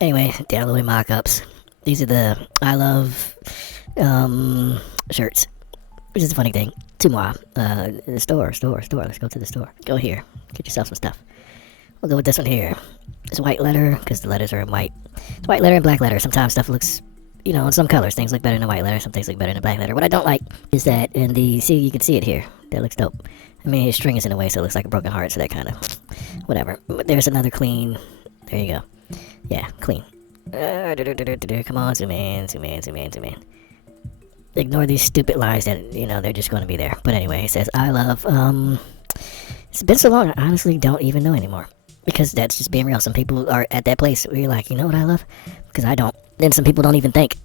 Anyway, downloading mockups. These are the I love shirts, which is a funny thing. Tomorrow, the store. Let's go to the store. Go here, get yourself some stuff. We'll go with this one here. It's white letter because the letters are in white. It's white letter and black letter. Sometimes stuff looks, in some colors things look better in the white letter. Some things look better in the black letter. What I don't like is that you can see it here. That looks dope. I mean, his string is in the way, so it looks like a broken heart. So that kind of, whatever. But there's another clean. There you go. Yeah, clean. Come on, zoom in. Ignore these stupid lines that, they're just going to be there. But anyway, it says, I love, it's been so long, I honestly don't even know anymore. Because that's just being real. Some people are at that place where you're like, you know what I love? Because I don't. Then some people don't even think.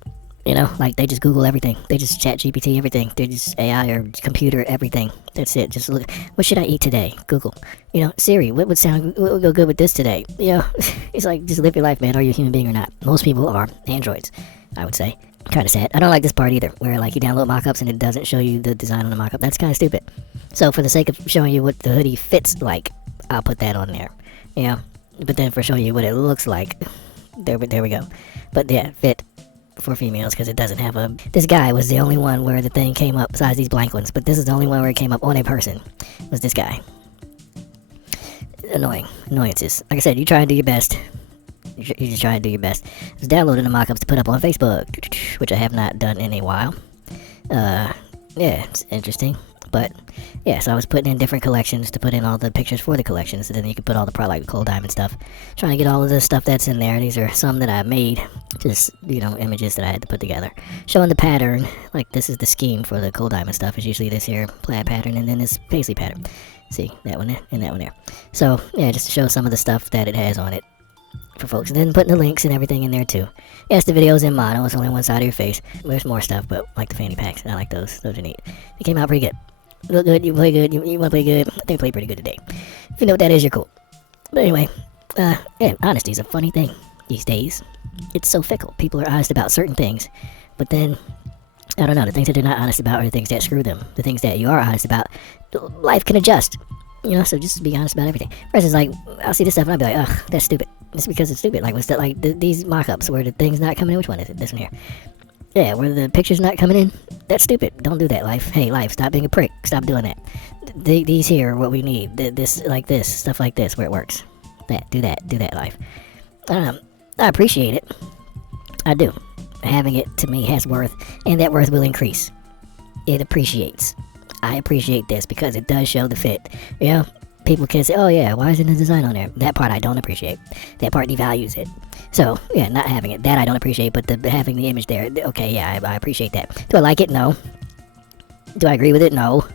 Like they just Google everything. They just chat GPT everything. They're just AI or computer everything. That's it. Just look, what should I eat today? Google. Siri, what would go good with this today? It's like, just live your life, man. Are you a human being or not? Most people are androids, I would say. Kind of sad. I don't like this part either, where like you download mockups and it doesn't show you the design on the mockup. That's kind of stupid. So for the sake of showing you what the hoodie fits like, I'll put that on there. But then for showing you what it looks like, there we go. But yeah, fit for females because it doesn't have a. This guy was the only one where the thing came up besides these blank ones, but this is the only one where it came up on a person. Was this guy? Annoyances. Like I said, you try and do your best. You just try and do your best. I was downloading the mockups to put up on Facebook, which I have not done in a while. Yeah, it's interesting. But yeah, so I was putting in different collections to put in all the pictures for the collections, and then you could put all the product, like cold diamond stuff. Trying to get all of the stuff that's in there. These are some that I made, just images that I had to put together, showing the pattern. Like this is the scheme for the cold diamond stuff. It's usually this here plaid pattern, and then this paisley pattern. See that one there and that one there. So yeah, just to show some of the stuff that it has on it for folks, and then putting the links and everything in there too. Yes, the video's in mono. It's only on one side of your face. There's more stuff, but like the fanny packs, I like those. Those are neat. It came out pretty good. Look good, you play good, you want to play good. I think I played pretty good today. If you know what that is, you're cool. But anyway, yeah, honesty is a funny thing these days. It's so fickle. People are honest about certain things, but then, I don't know, the things that they're not honest about are the things that screw them. The things that you are honest about, life can adjust. So just be honest about everything. For instance, like, I'll see this stuff and I'll be like, ugh, that's stupid. It's because it's stupid. Like, what's that, like, these mock-ups where the thing's not coming in? Which one is it? This one here. Yeah, where the picture's not coming in? That's stupid. Don't do that, life. Hey, life, stop being a prick. Stop doing that. These here are what we need. This, like this, stuff like this, where it works. Do that, life. I appreciate it. I do. Having it, to me, has worth, and that worth will increase. It appreciates. I appreciate this because it does show the fit. People can say, oh yeah, why isn't the design on there? That part I don't appreciate. That part devalues it. So, yeah, not having it. That I don't appreciate, but having the image there, okay, yeah, I appreciate that. Do I like it? No. Do I agree with it? No.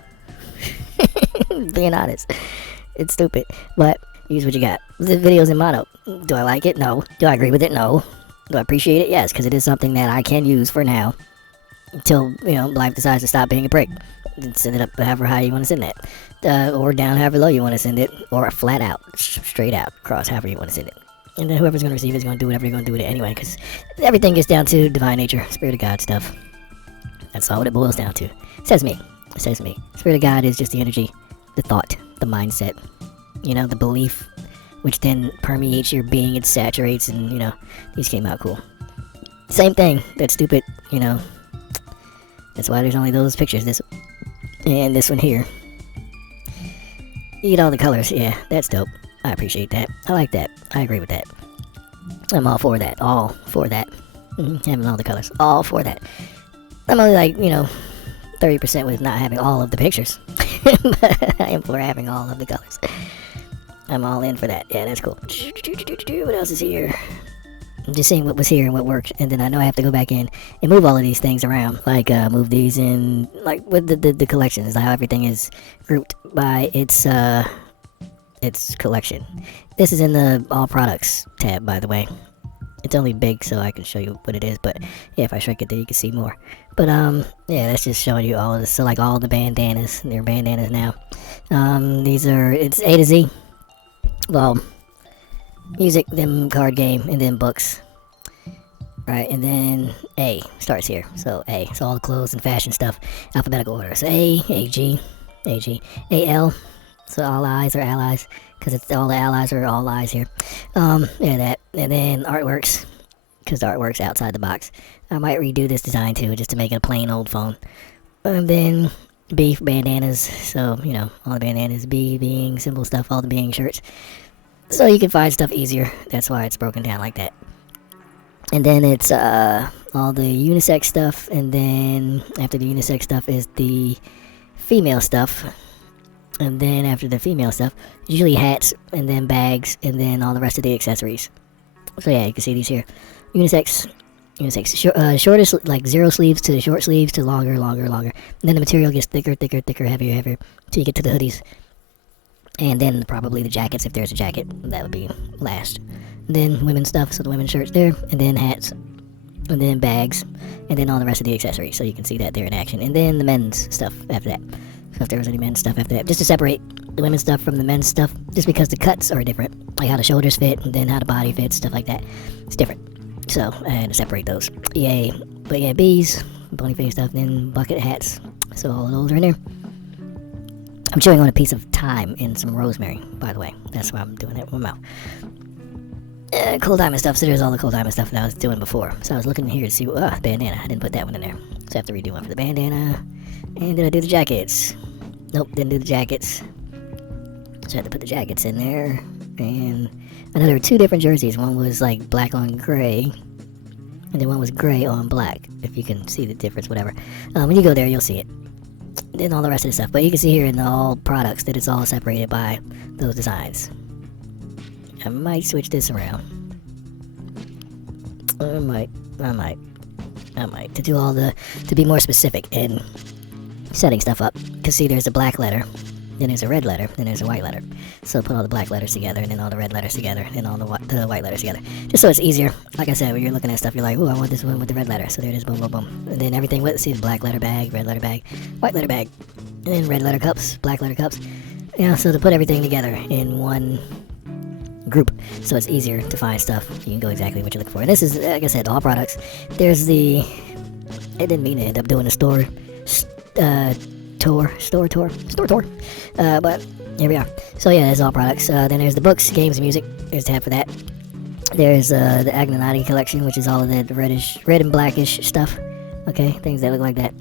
Being honest. It's stupid, but use what you got. The video's in mono. Do I like it? No. Do I agree with it? No. Do I appreciate it? Yes, because it is something that I can use for now until, life decides to stop being a prick. Send it up however high you want to send that. Or down however low you want to send it, or flat out, straight out, across however you want to send it. And then whoever's going to receive it is going to do whatever you're going to do with it anyway, because everything gets down to divine nature, Spirit of God stuff. That's all what it boils down to. It says me. Spirit of God is just the energy, the thought, the mindset, the belief, which then permeates your being and saturates, and, these came out cool. Same thing, that's stupid, That's why there's only those pictures, this and this one here. Eat all the colors, yeah, that's dope. I appreciate that. I like that. I agree with that. I'm all for that. All for that. Having all the colors. All for that. I'm only like, 30% with not having all of the pictures. But I am for having all of the colors. I'm all in for that. Yeah, that's cool. What else is here? I'm just seeing what was here and what worked, and then I know I have to go back in and move all of these things around, like move these in, like with the collections, how everything is grouped by its collection. This is in the all products tab, by the way. It's only big so I can show you what it is, but yeah, if I shrink it there you can see more. But yeah, that's just showing you all of this. So like all the bandanas, they're bandanas now. It's A to Z. Well, music, then card game, and then books. Right, and then A starts here. So A, so all the clothes and fashion stuff, alphabetical order. So A, G, AG. AL, so all eyes are allies, because it's all the allies are all eyes here. Yeah, that. And then artworks, because the artwork's outside the box. I might redo this design too, just to make it a plain old phone. And then B for bandanas, so, you know, all the bandanas, B being symbol stuff, all the being shirts. So you can find stuff easier, that's why it's broken down like that. And then it's all the unisex stuff, and then after the unisex stuff is the female stuff. And then after the female stuff, usually hats, and then bags, and then all the rest of the accessories. So yeah, you can see these here. Unisex, shortest, like 0 sleeves to short sleeves to longer. And then the material gets thicker, heavier, till you get to the hoodies. And then probably the jackets, if there's a jacket, that would be last. And then women's stuff, so the women's shirts there, and then hats, and then bags, and then all the rest of the accessories, so you can see that there in action. And then the men's stuff after that. So if there was any men's stuff after that, just to separate the women's stuff from the men's stuff, just because the cuts are different, like how the shoulders fit, and then how the body fits, stuff like that. It's different. So I had to separate those. Yay. But yeah, bees, bunny face stuff, then bucket hats. So all of those are in there. I'm chewing on a piece of thyme and some rosemary, by the way. That's why I'm doing that with my mouth. Cool diamond stuff. So there's all the cool diamond stuff that I was doing before. So I was looking here to see, bandana. I didn't put that one in there. So I have to redo one for the bandana. And did I do the jackets? Nope, didn't do the jackets. So I had to put the jackets in there. And I know there were 2 different jerseys. One was like black on gray, and then one was gray on black. If you can see the difference, whatever. When you go there, you'll see it. Then all the rest of the stuff. But you can see here in all products that it's all separated by those designs. I might switch this around. I might. To do all the, to be more specific in setting stuff up. Because see, there's a black letter, then there's a red letter, then there's a white letter. So put all the black letters together, and then all the red letters together, and all the white letters together. Just so it's easier. Like I said, when you're looking at stuff, you're like, ooh, I want this one with the red letter. So there it is, boom, boom, boom. And then everything with, see the black letter bag, red letter bag, white letter bag, and then red letter cups, black letter cups. You know, so to put everything together in one group, so it's easier to find stuff. You can go exactly what you're looking for. And this is, like I said, all products. There's the, I didn't mean to end up doing a store tour, but here we are. So yeah, there's all products. Then there's the books, games, and music. There's a tab for that. There's the Agnonati collection, which is all of the red and blackish stuff. Okay, things that look like that.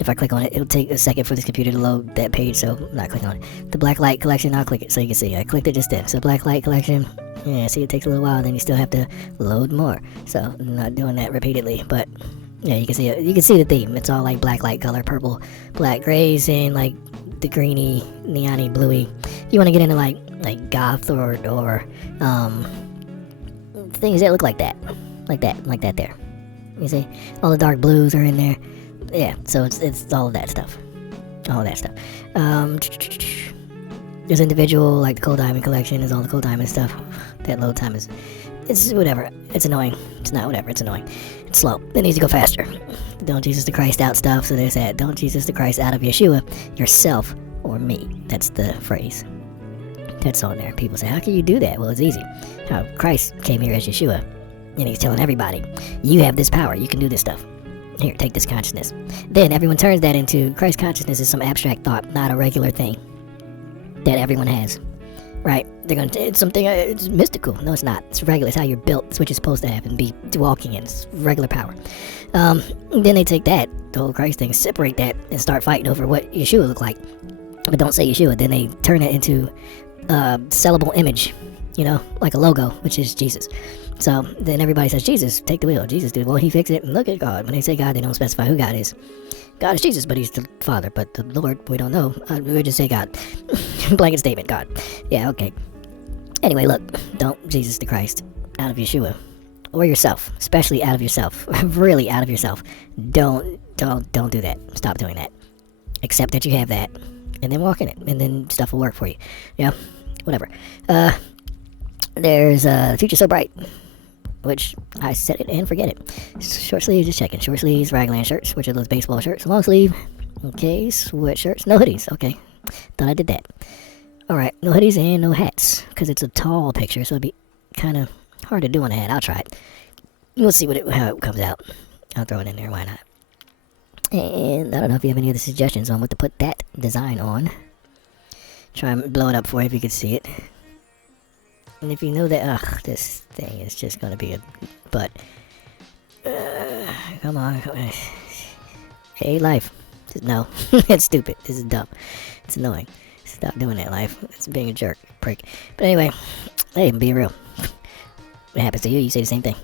If I click on it, it'll take a second for this computer to load that page, so I'm not clicking on it. The black light collection, I'll click it so you can see. I clicked it just then. So black light collection, yeah, see, it takes a little while, then you still have to load more. So I'm not doing that repeatedly, but yeah, you can see it. You can see the theme. It's all like black light color, purple, black, grays, and like the greeny, neon-y, bluey. If you want to get into like goth or things that look like that there. You see, all the dark blues are in there. Yeah, so it's all of that stuff. There's individual, like the Cold Diamond collection is all the Cold Diamond stuff. That load time it's whatever. It's annoying. It's not whatever, it's annoying. It's slow. It needs to go faster. Don't Jesus the Christ out stuff, so there's that. Don't Jesus the Christ out of Yeshua, yourself, or me. That's the phrase. That's on there. People say, how can you do that? Well, it's easy. How Christ came here as Yeshua, and he's telling everybody, you have this power, you can do this stuff. Here, take this consciousness. Then everyone turns that into Christ consciousness is some abstract thought, not a regular thing that everyone has. Right? They're gonna it's something it's mystical. No, it's not. It's regular. It's how you're built. It's what you're supposed to have and be walking in. It's regular power. Then they take that, the whole Christ thing, separate that, and start fighting over what Yeshua looked like. But don't say Yeshua. Then they turn it into a sellable image, you know, like a logo, which is Jesus. So then everybody says, Jesus, take the wheel. Jesus did. Well, he fixed it, and look at God. When they say God, they don't specify who God is. God is Jesus, but he's the Father. But the Lord, we don't know. We just say God. Blanket statement, God. Yeah, okay. Anyway, look, don't Jesus the Christ out of Yeshua. Or yourself. Especially out of yourself. Really out of yourself. Don't do that. Stop doing that. Accept that you have that, and then walk in it, and then stuff will work for you. Yeah, whatever. There's Future So Bright, which I set it and forget it. Short sleeves, just checking. Short sleeves, raglan shirts, which are those baseball shirts. Long sleeve, okay, sweatshirts. No hoodies, okay. Thought I did that. Alright, no hoodies and no hats, because it's a tall picture, so it'd be kind of hard to do on a hat. I'll try it. We'll see how it comes out. I'll throw it in there, why not? And I don't know if you have any other suggestions on what to put that design on. Try and blow it up for you if you could see it. And if you know that, this thing is just gonna be a butt. Come on. Hey, life. No, it's stupid. This is dumb. It's annoying. Stop doing that, life. It's being a jerk, prick. But anyway, hey, I'm being real. What happens to you? You say the same thing.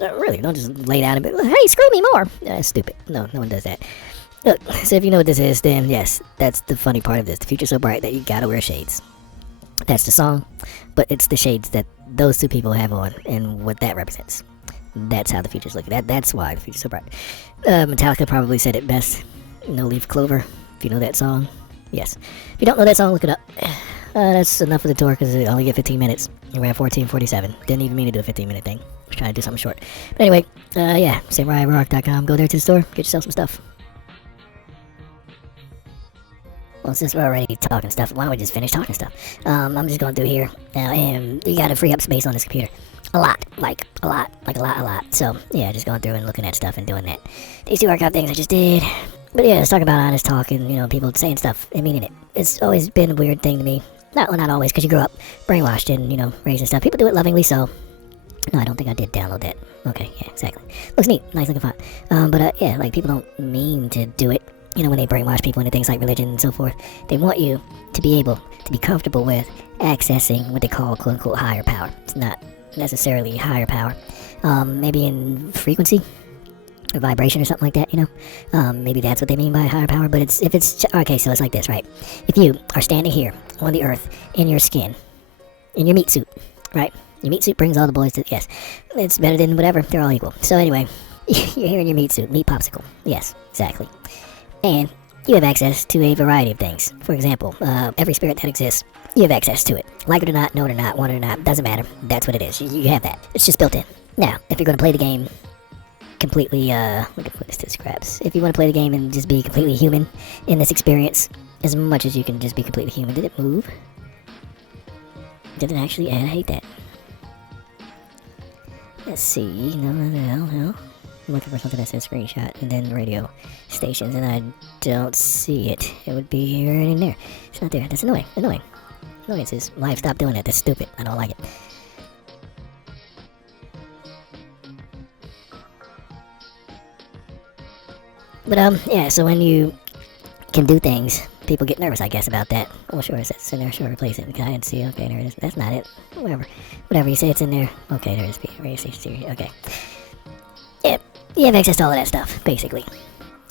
Really, don't just lay down and be, hey, screw me more. That's stupid. No one does that. Look, so if you know what this is, then yes, that's the funny part of this. The future's so bright that you gotta wear shades. That's the song, but it's the shades that those two people have on and what that represents. That's how the future's looking. That's why the future's so bright. Metallica probably said it best. No Leaf Clover, if you know that song. Yes. If you don't know that song, look it up. That's enough for the tour because it only get 15 minutes. We're at 14:47. Didn't even mean to do a 15-minute thing. Was trying to do something short. But anyway, yeah, samurairock.com. Go there to the store, get yourself some stuff. Well, since we're already talking stuff, why don't we just finish talking stuff? I'm just going through here now, and you gotta free up space on this computer. A lot. So, yeah, just going through and looking at stuff and doing that. These two archive things I just did. But yeah, let's talk about honest talk and, people saying stuff and meaning it. It's always been a weird thing to me. Not always, because you grew up brainwashed and, raised and stuff. People do it lovingly, so... No, I don't think I did download that. Okay, yeah, exactly. Looks neat. Nice looking font. Yeah, like, people don't mean to do it. When they brainwash people into things like religion and so forth, they want you to be able to be comfortable with accessing what they call quote-unquote higher power. It's not necessarily higher power. Maybe in frequency or vibration or something like that, maybe that's what they mean by higher power, but okay, so it's like this, right? If you are standing here on the earth in your skin, in your meat suit, right? Your meat suit brings all the boys to, yes, it's better than whatever, they're all equal. So anyway, you're here in your meat suit, meat popsicle, yes, exactly. And you have access to a variety of things. For example, every spirit that exists, you have access to it. Like it or not, know it or not, want it or not, doesn't matter. That's what it is. You have that. It's just built in. Now, if you're going to play the game completely, what do this describes? If you want to play the game and just be completely human in this experience, as much as you can just be completely human. Did it move? Did it actually add? I hate that. Let's see. No. I'm looking for something that says screenshot and then radio stations, and I don't see it. It would be right in there. It's not there. That's annoying. Annoyance is live. Stop doing that. That's stupid. I don't like it. But yeah. So when you can do things, people get nervous, I guess, about that. Oh, sure, it's in there. Sure, replace it. I didn't see. Okay, there it is. That's not it. Whatever you say, it's in there. Okay, there it is. Radio station. Okay. Yep. You have access to all of that stuff, basically.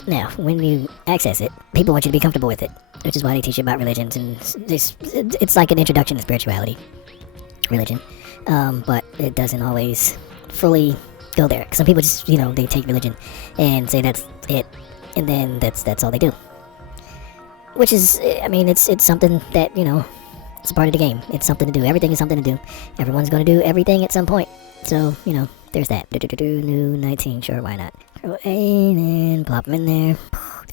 Now, when you access it, people want you to be comfortable with it, which is why they teach you about religions, and it's like an introduction to spirituality, religion, but it doesn't always fully go there. Some people just, they take religion and say that's it, and then that's all they do. Which is, it's something that, it's a part of the game. It's something to do. Everything is something to do. Everyone's going to do everything at some point. So, there's that. New 19, sure, why not? And then plop them in there.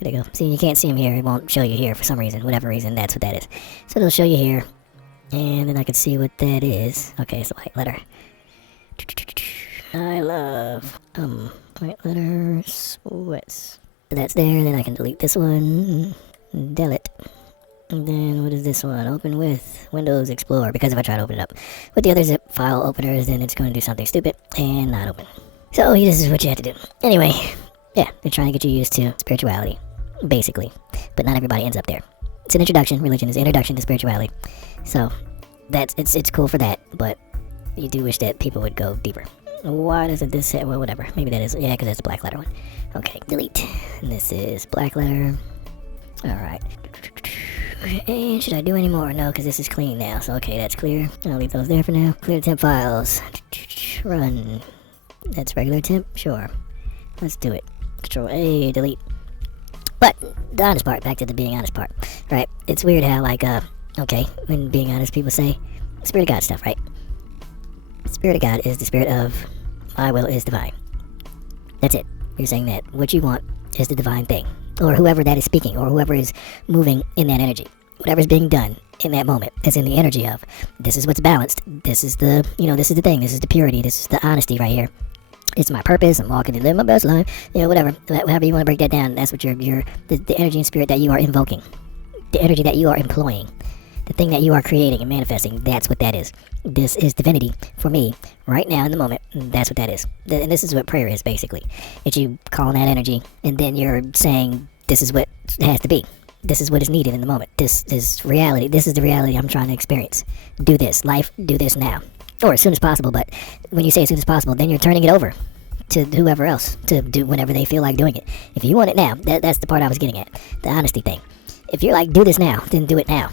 There they go. See, you can't see them here. It won't show you here for some reason. Whatever reason, that's what that is. So it'll show you here. And then I can see what that is. Okay, it's a white letter. I love, white letter sweats. So that's there. Then I can delete this one. Delete. And then what is this one? Open with Windows Explorer, because if I try to open it up with the other zip file openers, then it's going to do something stupid and not open. So this is what you have to do. Anyway, yeah, they're trying to get you used to spirituality, basically. But not everybody ends up there. It's an introduction. Religion is an introduction to spirituality. So it's cool for that, but you do wish that people would go deeper. Why doesn't this say, well, whatever. Maybe that is, yeah, because that's the black letter one. Okay, delete. And this is black letter. Alright. And should I do any more? No, because this is clean now. So, okay, that's clear. I'll leave those there for now. Clear temp files. Run. That's regular temp? Sure. Let's do it. Control A, delete. But, the honest part, back to the being honest part. Right? It's weird how, okay, when being honest, people say, Spirit of God stuff, right? Spirit of God is the spirit of, my will is divine. That's it. You're saying that what you want is the divine thing. Or whoever that is speaking, or whoever is moving in that energy. Whatever's being done in that moment is in the energy of, this is what's balanced. This is the, this is the thing. This is the purity. This is the honesty right here. It's my purpose. I'm walking to live my best life. Whatever. However you want to break that down, that's what the energy and spirit that you are invoking, the energy that you are employing, the thing that you are creating and manifesting. That's what that is. This is divinity for me right now in the moment. That's what that is. And this is what prayer is basically. It's you calling that energy, and then you're saying, this is what it has to be. This is what is needed in the moment. This is reality. This is the reality I'm trying to experience. Do this. Life, do this now. Or as soon as possible, but when you say as soon as possible, then you're turning it over to whoever else to do whenever they feel like doing it. If you want it now, that's the part I was getting at. The honesty thing. If you're like, do this now, then do it now.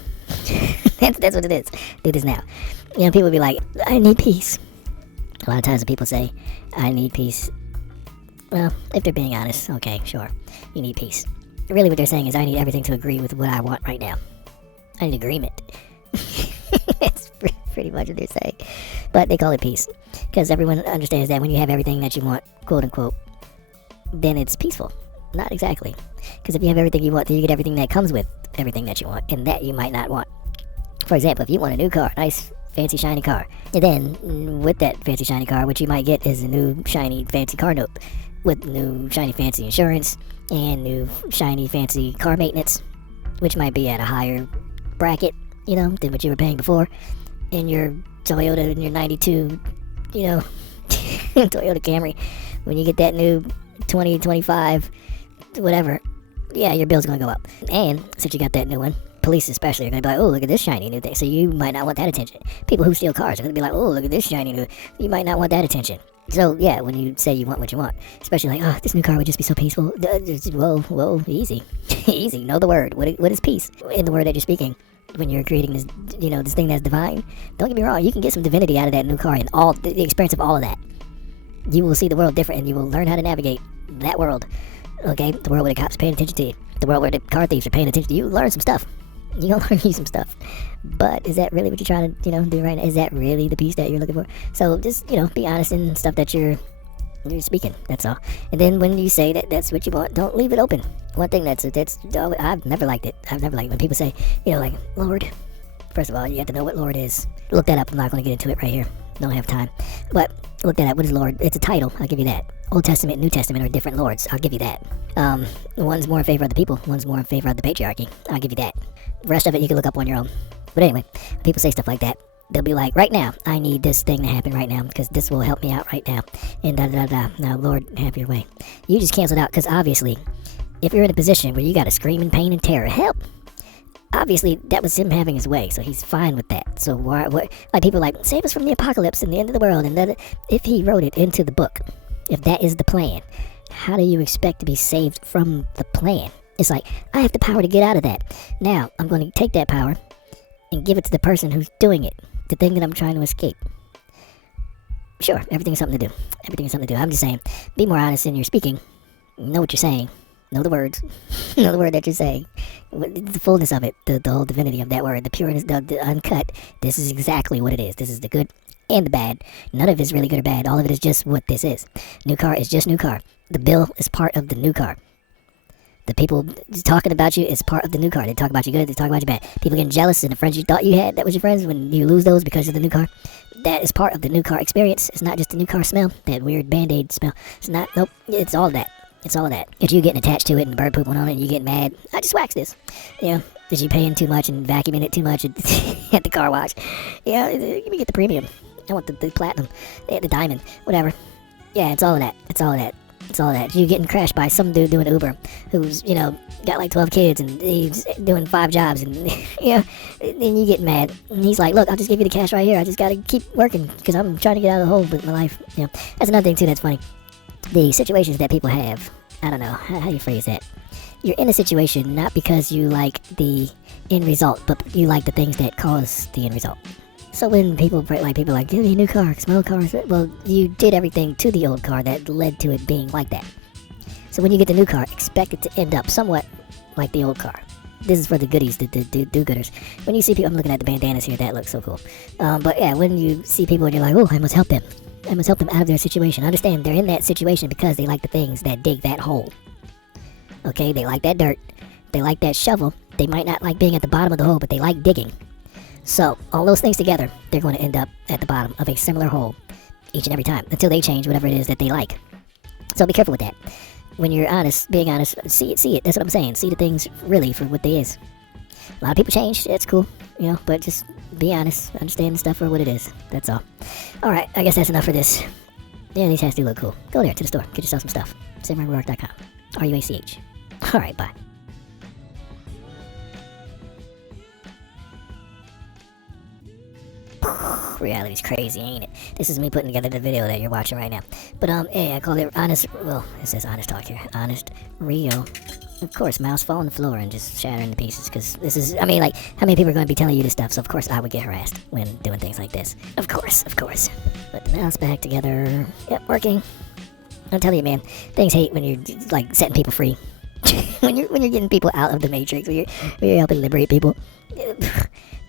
that's what it is. Do this now. People be like, I need peace. A lot of times when people say, I need peace, well, if they're being honest, okay, sure, you need peace. Really what they're saying is, I need everything to agree with what I want right now. I need agreement. That's pretty much what they're saying. But they call it peace. Because everyone understands that when you have everything that you want, quote unquote, then it's peaceful. Not exactly. Because if you have everything you want, then you get everything that comes with everything that you want. And that you might not want. For example, if you want a new car, nice, fancy, shiny car. And then, with that fancy, shiny car, what you might get is a new, shiny, fancy car note. With new, shiny, fancy insurance. And new, shiny, fancy car maintenance. Which might be at a higher bracket, than what you were paying before. In your Toyota, in your 92, Toyota Camry. When you get that new 2025, whatever, yeah, your bill's gonna go up. And since you got that new one, police especially are gonna be like, oh, look at this shiny new thing. So you might not want that attention. People who steal cars are gonna be like, oh, look at this shiny new. You might not want that attention. So yeah, when you say you want what you want, especially like, oh, this new car would just be so peaceful. Whoa, easy, easy. Know the word. What is peace in the word that you're speaking? When you're creating this, this thing that's divine, don't get me wrong, you can get some divinity out of that new car and all the experience of all of that. You will see the world different, and you will learn how to navigate that world. Okay, the world where the cops are paying attention to you, the world where the car thieves are paying attention to you. Learn some stuff. You're gonna learn you some stuff. But is that really what you're trying to, do right now? Is that really the peace that you're looking for? So just, be honest in stuff that you're speaking. That's all. And then when you say that that's what you want, don't leave it open. One thing that's I've never liked it. I've never liked when people say, like, Lord. First of all, you have to know what Lord is. Look that up. I'm not going to get into it right here. Don't have time. But look that up. What is Lord? It's a title. I'll give you that. Old Testament, New Testament are different lords. I'll give you that. One's more in favor of the people. One's more in favor of the patriarchy. I'll give you that. The rest of it you can look up on your own. But anyway, when people say stuff like that, they'll be like, right now, I need this thing to happen right now because this will help me out right now. And da-da-da-da. Now, Lord, have your way. You just cancel it out because obviously, if you're in a position where you got to scream in pain and terror, help. Obviously, that was him having his way, so he's fine with that. So why, like people are like, save us from the apocalypse and the end of the world. And if he wrote it into the book, if that is the plan, how do you expect to be saved from the plan? It's like, I have the power to get out of that. Now, I'm going to take that power and give it to the person who's doing it. The thing that I'm trying to escape. Sure, everything's something to do. Everything is something to do. I'm just saying, be more honest in your speaking. Know what you're saying. Know the words. Know the word that you're saying. The fullness of it. The whole divinity of that word. The pureness, the uncut. This is exactly what it is. This is the good and the bad. None of it is really good or bad. All of it is just what this is. New car is just new car. The bill is part of the new car. The people talking about you is part of the new car. They talk about you good, they talk about you bad. People getting jealous and the friends you thought you had that was your friends, when you lose those because of the new car. That is part of the new car experience. It's not just the new car smell, that weird Band-Aid smell. It's not, nope, it's all of that. It's all of that. It's you getting attached to it and the bird poop on it and you getting mad. I just waxed this. Is you paying too much and vacuuming it too much at the car wash. Let me get the premium. I want the platinum, the diamond, whatever. Yeah, it's all of that. It's all of that. It's all that. You getting crashed by some dude doing Uber who's, got like 12 kids and he's doing 5 jobs and, then you get mad. And he's like, look, I'll just give you the cash right here. I just got to keep working because I'm trying to get out of the hole with my life. That's another thing, too, that's funny. The situations that people have, I don't know, how do you phrase that? You're in a situation not because you like the end result, but you like the things that cause the end result. So when people like, give me a new car, because my old car is, well, you did everything to the old car that led to it being like that. So when you get the new car, expect it to end up somewhat like the old car. This is for the goodies, the do-gooders. When you see people, I'm looking at the bandanas here, that looks so cool. But yeah, when you see people and you're like, oh, I must help them. I must help them out of their situation. Understand, they're in that situation because they like the things that dig that hole. Okay, they like that dirt. They like that shovel. They might not like being at the bottom of the hole, but they like digging. So, all those things together, they're going to end up at the bottom of a similar hole. each and every time until they change whatever it is that they like. So be careful with that. When you're honest, being honest, see it. That's what I'm saying. See the things really for what they is. A lot of people change. It's cool, but just be honest. Understand the stuff for what it is. That's all. All right, I guess that's enough for this. Yeah, these hats do look cool. Go there to the store. Get yourself some stuff. SamuraiRuach.com. RUACH. All right, bye. Reality's crazy, ain't it? This is me putting together the video that you're watching right now. But hey, I call it honest. Well, it says honest talk here. Honest, real. Of course, mouse fall on the floor and just shattering to pieces. Because this is, how many people are going to be telling you this stuff? So of course I would get harassed when doing things like this. Of course. Put the mouse back together. Yep, working. I'm telling you, man. Things hate when you're like setting people free. when you're getting people out of the Matrix. When you're helping liberate people.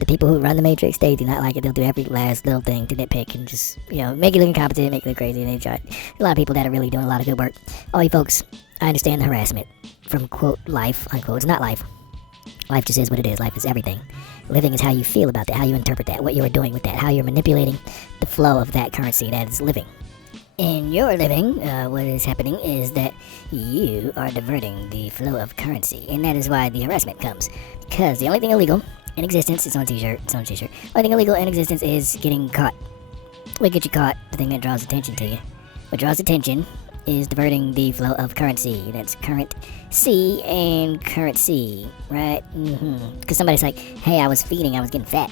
The people who run the Matrix, they do not like it. They'll do every last little thing to nitpick and just, make you look incompetent, make you look crazy. And they try. A lot of people that are really doing a lot of good work. All you folks, I understand the harassment from, quote, life, unquote. It's not life. Life just is what it is. Life is everything. Living is how you feel about that, how you interpret that, what you are doing with that, how you're manipulating the flow of that currency that is living. In your living, what is happening is that you are diverting the flow of currency. And that is why the harassment comes. Because the only thing illegal in existence, it's on a t-shirt, only thing illegal in existence is getting caught. What gets you caught? The thing that draws attention to you. What draws attention is diverting the flow of currency. That's current C and currency, right? Because somebody's like, hey, I was feeding, I was getting fat.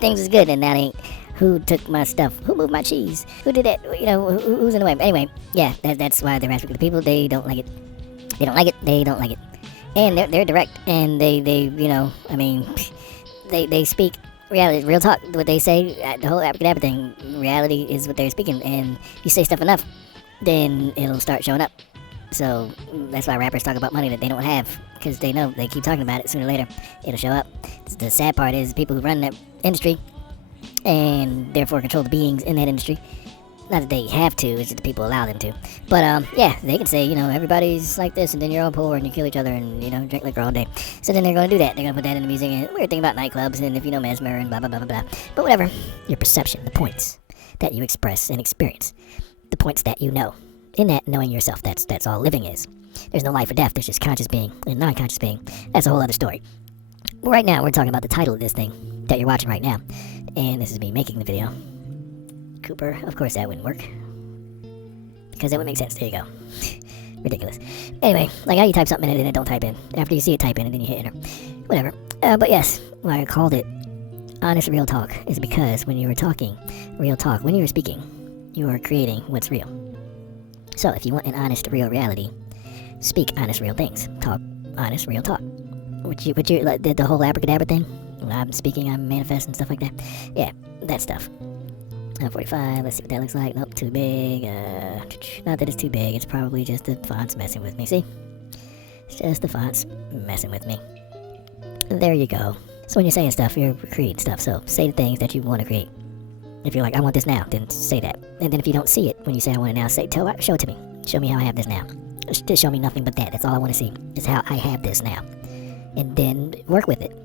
Things is good, and that ain't who took my stuff, who moved my cheese, who did that, who's in the way. Anyway, yeah, that's why they're asking the people. They don't like it. They don't like it. And they're direct, and they speak reality, real talk. What they say, the whole abracadabra thing, reality is what they're speaking. And you say stuff enough, then it'll start showing up. So that's why rappers talk about money that they don't have, because they know they keep talking about it. Sooner or later, it'll show up. The sad part is people who run that industry, and therefore control the beings in that industry. Not that they have to, it's just the people allow them to. But, yeah, they can say, everybody's like this, and then you're all poor, and you kill each other, and, drink liquor all day. So then they're going to do that. They're going to put that in the music, and weird thing about nightclubs, and if you know Mesmer, and blah, blah, blah, blah, blah. But whatever, your perception, the points that you express and experience, the points that you know. In that, knowing yourself, that's all living is. There's no life or death, there's just conscious being and non-conscious being. That's a whole other story. Right now, we're talking about the title of this thing that you're watching right now. And this is me making the video. Cooper, of course that wouldn't work. Because that would make sense. There you go. Ridiculous. Anyway, like how you type something in it and it don't type in. After you see it, type in and then you hit enter. Whatever. But yes, why I called it honest real talk is because when you were talking real talk, when you were speaking, you are creating what's real. So if you want an honest real reality, speak honest real things. Talk honest real talk. Which you like the whole abracadabra thing? When I'm speaking, I'm manifesting, stuff like that. Yeah, that stuff. 45, let's see what that looks like. Nope, too big. Not that it's too big, it's probably just the fonts messing with me. See? It's just the fonts messing with me. There you go. So when you're saying stuff, you're creating stuff. So say the things that you want to create. If you're like, I want this now, then say that. And then if you don't see it when you say I want it now, show it to me. Show me how I have this now. Just show me nothing but that. That's all I want to see. Is how I have this now. And then work with it.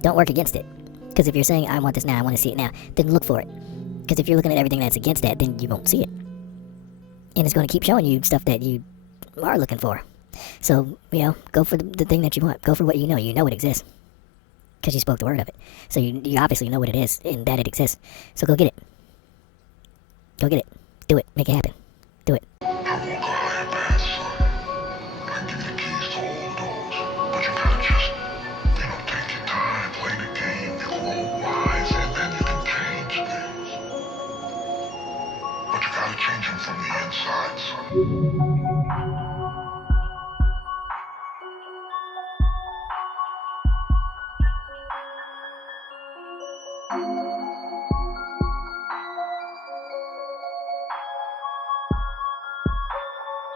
Don't work against it. Because if you're saying, I want this now, I want to see it now, then look for it. Because if you're looking at everything that's against that, then you won't see it. And it's going to keep showing you stuff that you are looking for. So, go for the thing that you want. Go for what you know. You know it exists. Because you spoke the word of it. So you obviously know what it is and that it exists. So go get it. Go get it. Do it. Make it happen. Do it. I walk a higher path, son. I give you the keys to all the doors. But you gotta just, take your time, play the game, you grow wise, and then you can change things. But you gotta change them from the inside, son.